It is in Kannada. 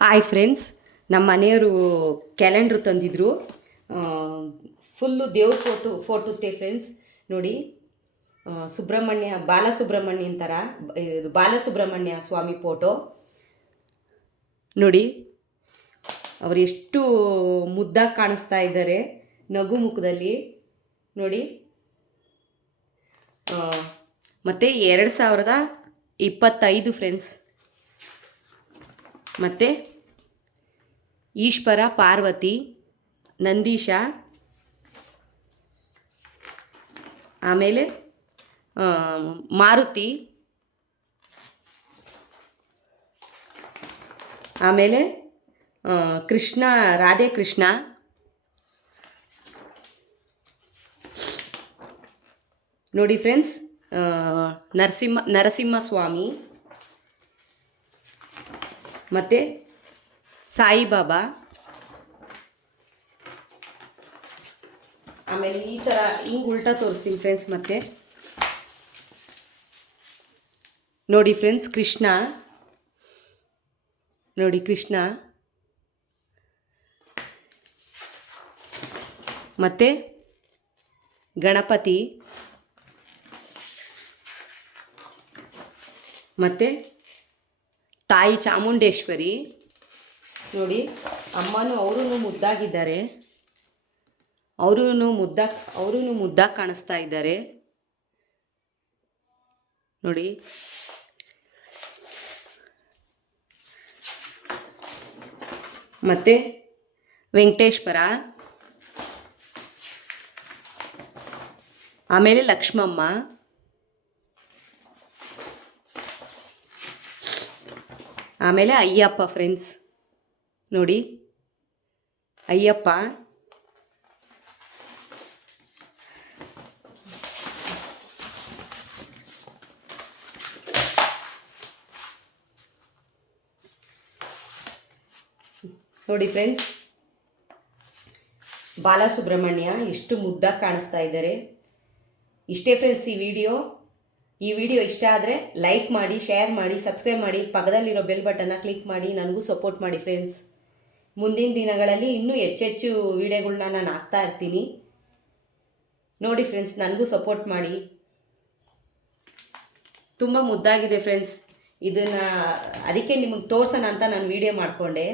ಹಾಯ್ ಫ್ರೆಂಡ್ಸ್, ನಮ್ಮ ಮನೆಯವರು ಕ್ಯಾಲೆಂಡ್ರ್ ತಂದಿದ್ರು. ಫುಲ್ಲು ದೇವ್ರ ಫೋಟೋತ್ತೆ ಫ್ರೆಂಡ್ಸ್. ನೋಡಿ, ಬಾಲಸುಬ್ರಹ್ಮಣ್ಯನ ಥರ ಇದು ಬಾಲಸುಬ್ರಹ್ಮಣ್ಯ ಸ್ವಾಮಿ ಫೋಟೋ ನೋಡಿ. ಅವರು ಎಷ್ಟು ಮುದ್ದಾಗಿ ಕಾಣಿಸ್ತಾ ಇದ್ದಾರೆ ನಗು ಮುಖದಲ್ಲಿ ನೋಡಿ. ಮತ್ತು 2025 ಫ್ರೆಂಡ್ಸ್. ಮತ್ತು ಈಶ್ವರ, ಪಾರ್ವತಿ, ನಂದೀಶ, ಆಮೇಲೆ ಮಾರುತಿ, ಆಮೇಲೆ ಕೃಷ್ಣ, ರಾಧೆ ಕೃಷ್ಣ, ನೋಡಿ ಫ್ರೆಂಡ್ಸ್. ನರಸಿಂಹಸ್ವಾಮಿ ಮತ್ತು ಸಾಯಿಬಾಬಾ. ಆಮೇಲೆ ಈ ಥರ ಹಿಂಗೆ ಉಲ್ಟಾ ತೋರಿಸ್ತೀನಿ ಫ್ರೆಂಡ್ಸ್. ಮತ್ತೆ ನೋಡಿ ಫ್ರೆಂಡ್ಸ್, ಕೃಷ್ಣ ನೋಡಿ, ಕೃಷ್ಣ ಮತ್ತು ಗಣಪತಿ ಮತ್ತು ತಾಯಿ ಚಾಮುಂಡೇಶ್ವರಿ ನೋಡಿ. ಅಮ್ಮನೂ ಅವರೂ ಮುದ್ದಾಗಿದ್ದಾರೆ, ಅವರೂ ಮುದ್ದಾಗಿ ಕಾಣಿಸ್ತಾ ಇದ್ದಾರೆ ನೋಡಿ. ಮತ್ತು ವೆಂಕಟೇಶ್ವರ, ಆಮೇಲೆ ಲಕ್ಷ್ಮಮ್ಮ, ಆಮೇಲೆ ಅಯ್ಯಪ್ಪ ಫ್ರೆಂಡ್ಸ್ ನೋಡಿ. ಅಯ್ಯಪ್ಪ ನೋಡಿ ಫ್ರೆಂಡ್ಸ್, ಬಾಲಸುಬ್ರಹ್ಮಣ್ಯ ಎಷ್ಟು ಮುದ್ದಾಗಿ ಕಾಣಿಸ್ತಾ ಇದ್ದಾರೆ. ಇಷ್ಟೇ ಫ್ರೆಂಡ್ಸ್ ಈ ವಿಡಿಯೋ ಇಷ್ಟ ಆದರೆ ಲೈಕ್ ಮಾಡಿ, ಶೇರ್ ಮಾಡಿ, ಸಬ್ಸ್ಕ್ರೈಬ್ ಮಾಡಿ, ಪಕ್ಕದಲ್ಲಿರೋ ಬೆಲ್ ಬಟನ್ನ ಕ್ಲಿಕ್ ಮಾಡಿ ನನಗೂ ಸಪೋರ್ಟ್ ಮಾಡಿ ಫ್ರೆಂಡ್ಸ್. ಮುಂದಿನ ದಿನಗಳಲ್ಲಿ ಇನ್ನೂ ಹೆಚ್ಚೆಚ್ಚು ವಿಡಿಯೋಗಳನ್ನ ನಾನು ಹಾಕ್ತಾ ಇರ್ತೀನಿ ನೋಡಿ ಫ್ರೆಂಡ್ಸ್. ನನಗೂ ಸಪೋರ್ಟ್ ಮಾಡಿ. ತುಂಬ ಮುದ್ದಾಗಿದೆ ಫ್ರೆಂಡ್ಸ್. ಅದಕ್ಕೆ ನಿಮಗೆ ತೋರ್ಸೋಣ ಅಂತ ನಾನು ವಿಡಿಯೋ ಮಾಡಿಕೊಂಡೆ.